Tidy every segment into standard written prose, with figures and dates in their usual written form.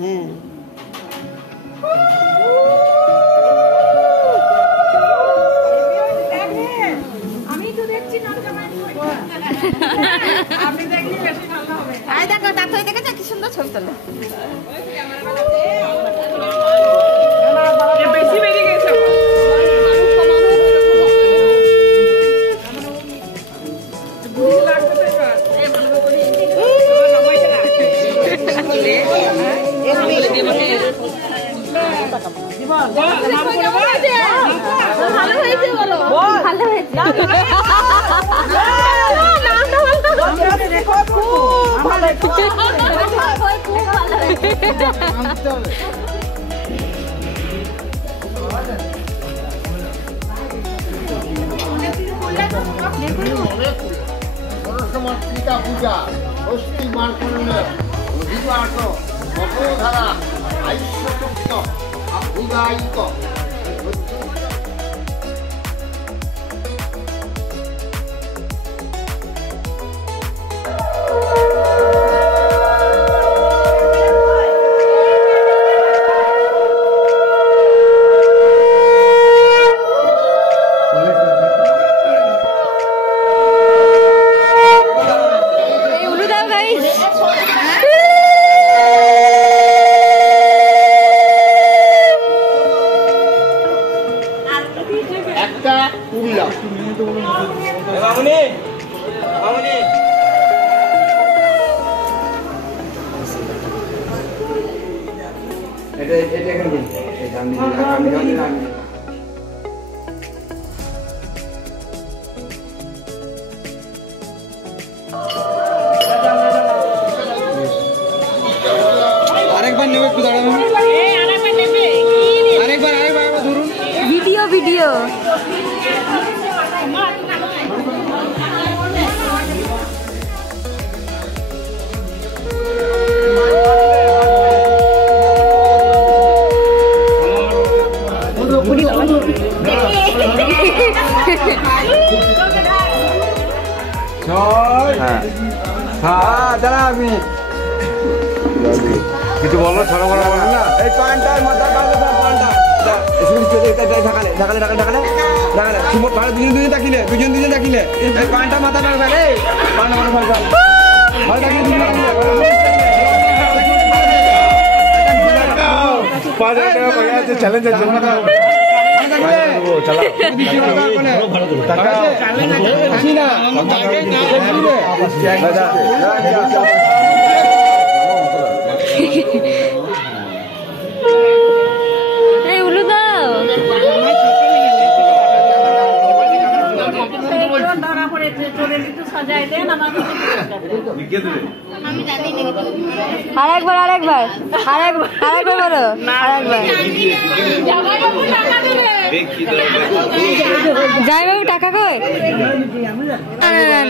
হ্যাঁ আমি তো দেখছি না আপনি দেখলে বেশি ভালো হবে। আই দেখো তাতই দেখেছো কি সুন্দর ছবি তোলে। বেশি বেরিয়ে গেছে। বুঝি লাগছে এবার। এই ভালো করে নামাইতে না। ভালো হয়েছে বলো। ভালো হয়েছে। দেখো খুব ভালো খুব ভালো হয়েছে। সরস্বতী পূজা ষষ্ঠী মার্কণ্ডে অধিবাস মতধারা আইশ্বতত্ব আভুদায়িক আরেকবার নেবে একটু দাঁড়াবেন আরেকবার ধরুন ভিডিও ভিডিও দাঁড়া আমি কিছু বলো ছোট বড় না এই পানটার মাথা কাটে পানটা ঢাকালে ঢাকালে ঢাকালে ঢাকালে ঢাকালে দুজন দেখিলে এই পানটা মাথা কাটবে রে পান মাথা ফাল ফাল চ্যালেঞ্জ আছে এই উলু দাও ধরা পড়েছে চলে একটু সাজাই দেন আমাকে। আরেকবার আরেকবার আরেকবার আরেকবার বলো আরেকবার জামাইবাবু টাকা কই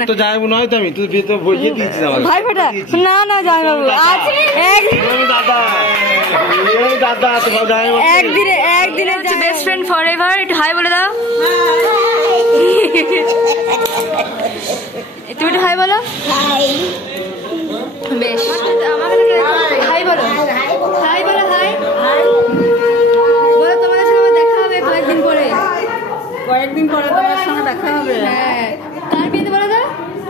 তো জামাইবাবু নয় তো আমি তুই তো বইয়ে দিয়েছিস আমাকে ভাই ফোটা না না জামাইবাবু আজ দাদা একদিনে বেস্ট ফ্রেন্ড ফরএভার একটু হাই বলে দাও তুমি একটু হাই বলো বেশ আমাকে হাই বলো হাই বলো হাই বলো তোমাদের সঙ্গে দেখা হবে কয়েকদিন পরে তোমার সঙ্গে দেখা হবে। হ্যাঁ কার বিয়েতে বলো তো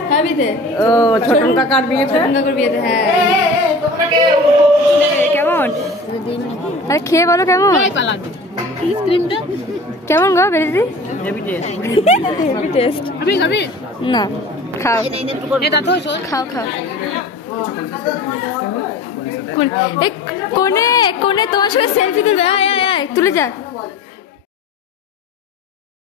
কার বিয়েতে ও ছোটন কাকার বিয়েতে। ছোটন কাকার বিয়েতে হ্যাঁ কেমন আরে খেয়ে বলো কেমন কেমন গো বেরিদি হেভি টেস্ট না খাও খাও খাও কোনে কোনে তোমার সঙ্গে সেলফি তুলবে আয় আয় আয় তুলে যা